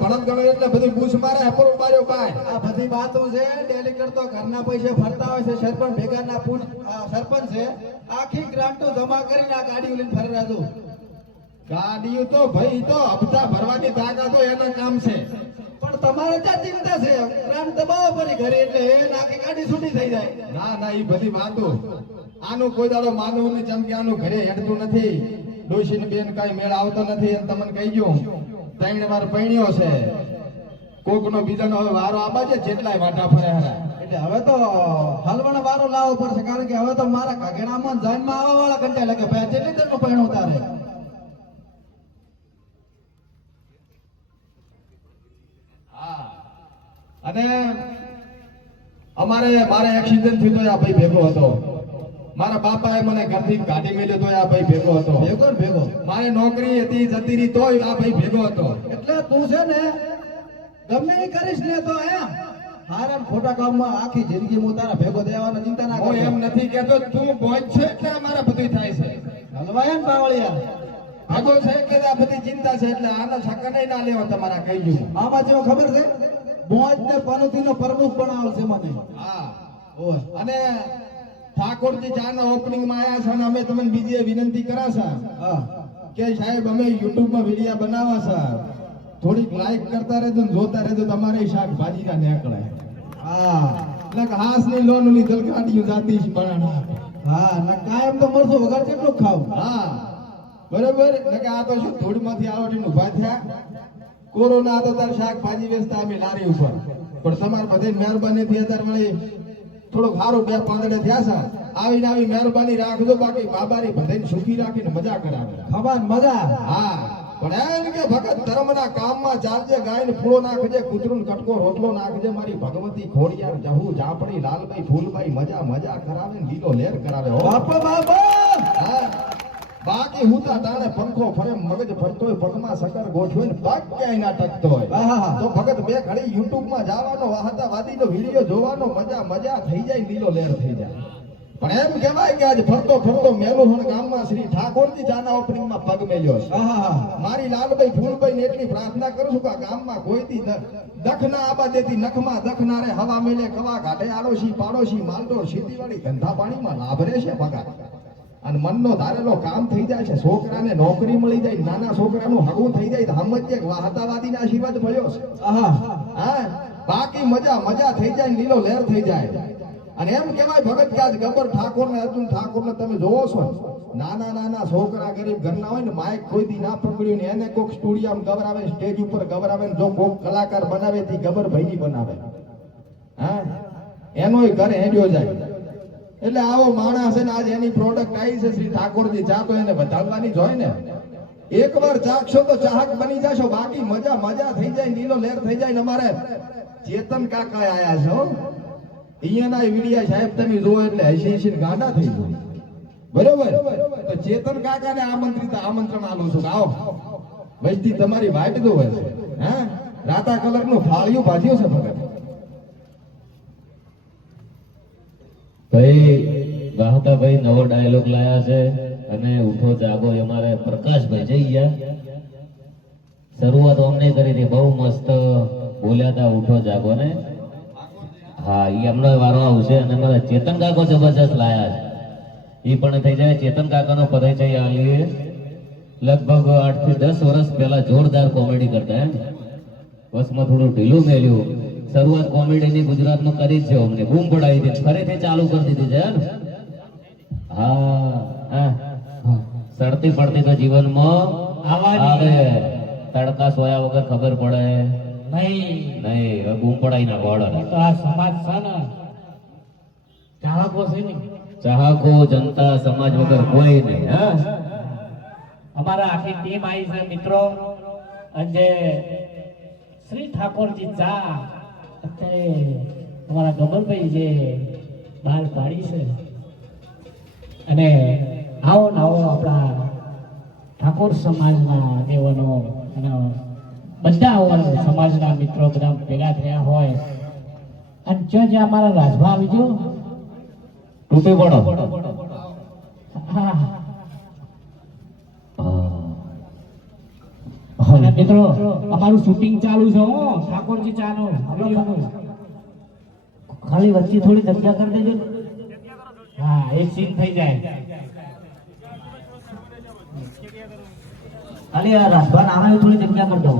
ભણત ગણો એટલે બધી બૂસ મારે હપરો માર્યો ભાઈ. આ બધી વાતો છે ડેલી કરતો ઘરના પૈસે ફરતા હોય છે. સરપંચ ભેગાના સરપંચ છે, આખી ગ્રાન્ટ જમા કરીને આ ગાડી લઈને ફરી રહ્યો. ગાડીઓ તો ભાઈ તો હપ્તા ભરવાની તાકાત હોય એના કામ છે. પણ તમારે ક્યાં ચિંતા છે? ગ્રાન્ટ દબાવો પડી ઘરે એટલે એ નાખી ગાડી છૂટી થઈ જાય. ના ના એ બધી વાતો આનું કોઈ દાડો માનવું નહીં. જેમ કે આનું ઘરે હેડતું નથી, ડોશી બેન કઈ મેળ આવતો નથી એમ તમને કહી ગયું. ત્રણ વાર પૈણ્યો છે, કોક નો બીજાનો હવે વારો આબા છે, જેટલાય વાટા ફરે હરા. એટલે હવે તો હલવણ વારો લાવવો પડશે, કારણ કે હવે તો મારા કાગેડામાં જન્મ આવવા વાળા કંટાળ લાગે. ભાઈ કેટલી દર નો પૈણો તારે? અને મારે એક્સિડન્ટ થયો તો આ ભાઈ ભેગો હતો. મારા બાપાએ મને ઘરથી કાઢી મેલ્યો તો આ ભાઈ ભેગો હતો. ભેગો મારે નોકરી હતી જતી રહી તોય આ ભાઈ ભેગો હતો. એટલે તું છે ને ગમે એ કરીશ ને તો એમ હારા ખોટા કામમાં આખી જિંદગી હું તારા ભેગો દેવાની ચિંતા ના હું કર. એમ નથી કેતો તું બોજ છે એટલે મારા બધું થાય છે. હલવાયા ને બાવળિયા ભાગો છે એટલે આ બધી ચિંતા છે. એટલે આનો છક્કા નહીં ના લેવો તમારા કહી ગયું. આમાં જેવો ખબર છે મોજ ને પનોતી નો પ્રમુખ બનાવલ છે મને. હા ઓય અને ઠાકોરજી ચાના ઓપનિંગ માં આયા છે અને અમે તમને બીજી વિનંતી કરાશા હા કે સાહેબ અમે યુટ્યુબ માં વિડિયો બનાવવા છે, થોડીક લાઈક કરતા રહેજો ને જોતા રહેજો. તમારે શાકભાજી ના નીકળે. હા એટલે હાસ ની લોન ની દલકાડીઓ જાતી છે બનાણા. હા ના કાયમ તો મરસો વગર કેટલું ખાવ. હા બરોબર. એટલે કે આ તો શું ધૂળમાંથી આવડીને ઉભા થયા. કોરોના તો તાર શાકભાજી વેચતા અમે લારી ઉપર, પણ તમારે બધી મહેરબાની થી અત્યારે મળી થોડુંક સારું 2 પાંદડે થયા છે. આવીને આવી મહેરબાની રાખજો, બાકી બાબારી બધાને સુખી રાખીને મજા કરાવે. ખબર મજા. હા પણ એમ કે ભગત ધર્મના કામમાં ચાલજે, ગાયને ફૂલો નાખજે, કૂતરું કટકો રોટલો નાખજે. મારી ભગવતી ખોડિયાર જહુ જાપડી લાલભાઈ ફૂલભાઈ મજા મજા કરાવે ને લીલો લેર કરાવે. હો બાપા બાપા. હા બાકી હુતા ટાણે પંખો ફરે, મગજ ફરતોય, પગમાં સકર ગોઠવે ને પગ ક્યાંય ના ટકતો હોય. તો ભગત બે ઘડી યુટ્યુબ માં જવાનો, વાહતાવાદીનો વિડીયો જોવાનો, મજા થઈ જાય, લીલો લેર થઈ જાય. પણ એમ કહેવાય કે આજ ફરતો ફરતો મેલુહણ ગામમાં શ્રી ઠાકોરજી ચાના ઓપનિંગ માં પગ મેલ્યો છે. મારી લાલભાઈ ફૂલભાઈ ને એટલી પ્રાર્થના કરું છું કે ગામમાં કોઈથી દખ ના આબા દેતી, નખમાં દખ ના રે, હવા મેલે કવા ઘાટે, આડોશી પાડોશી માલટો ખેતીવાડી ધંધા પાણીમાં લાભ રહેશે ભગત. અને મનનો ધારેલો કામ થઈ જાય છે, છોકરાને નોકરી મળી જાય, નાના છોકરાનું હગું થઈ જાય, તો સમજે વાહતાવાદીને આશીર્વાદ મળ્યો છે. હા બાકી મજા થઈ જાય, લીલો લહેર થઈ જાય. અને એમ કહેવાય ભગત કે આજ ગબ્બર ઠાકોર ને અર્જુન ઠાકોર ને તમે જોવો છો, નાના છોકરા ગરીબ ઘરના હોય ને, માઇક કોઈ દી ના પકડ્યું ને એને કોક સ્ટુડિયોમાં ગવરાવે, સ્ટેજ ઉપર ગવરાવે ને જો કોક કલાકાર બનાવે તે ગબ્બર ભાઈ બનાવે. હા એનોય ઘરે હેડ્યો જાય. એટલે આવો માણસ છે ને આજ એની પ્રોડક્ટ આવી છે શ્રી ઠાકોરજી ચા, તો એને વધારવાની જ હોય ને. એકવાર ચાખશો તો ચાહક બની જશો, બાકી મજા થઈ જાય, લીલો લહેર થઈ જાય. ને અમારે ચેતન કાકા આયા છો, અહીંયાના વિડિયા સાહેબ તમે જોવો એટલે હસી ગાંડા થઈ જાય. બરોબર. તો ચેતન કાકાને આમંત્રણ આલું છું. આવો વૈદથી તમારી વાટ જો હોય છે. હા રાતા કલર નું ફાળિયું ભાજ્યું છે ભગત. ભાઈ ગાહતાભાઈ નવો ડાયલોગ લાયા છે અને ઉઠો જાગો અમારે પ્રકાશભાઈ જઈ ગયા. શરૂઆત અમને કરી હતી, બહુ મસ્ત બોલ્યા હતા ઉઠો જાગો ને. હા એ એમનો વારો આવશે. અને અમારા ચેતન કાકો જબરજસ્ત લાયા છે, એ પણ થઈ જાય. ચેતન કાકાનો પરિચય આલીએ. લગભગ 8 થી 10 વર્ષ પહેલા જોરદાર કોમેડી કરતા. બસમાં થોડું ઢીલું મેલ્યું. શરૂઆત કોમેડીની ગુજરાતમાં કરી જ છે, અમને બૂમ પડાવી દીધી, ફરીથી ચાલુ કરી દીધી છે. હા સડતી પડતી તો જીવનમાં આવે, તડકા સોયા વગર ખબર પડે નહીં. બૂમ પડાવી ના ગોળ. આ સમાજ છે ને ચાહકો છે ને, ચાહકો જનતા સમાજ વગર કોઈ નહીં. હા અમારા આખી ટીમ આવી છે મિત્રો. અને શ્રી ઠાકોરજી ચા અત્યારે અમારા ગમનભાઈ જે બહાર પાડી છે, અને આવો ને આવો આપણા ઠાકોર સમાજના આગેવાનો અને બધા સમાજના મિત્રો બધા ભેગા થયા હોય. અને જ્યાં અમારા રાજભા આવી ગયો તૂટે પડો. હા અને મિત્રો અમારું શૂટિંગ ચાલુ છે હો ઠાકોરજી ચાનું વિડીયોનું. ખાલી વચ્ચે થોડી જગ્યા કરી દેજો ને. હા એક સીન થઈ જાય. ખાલી આ રાજભાન આવે થોડી જગ્યા કરી દો.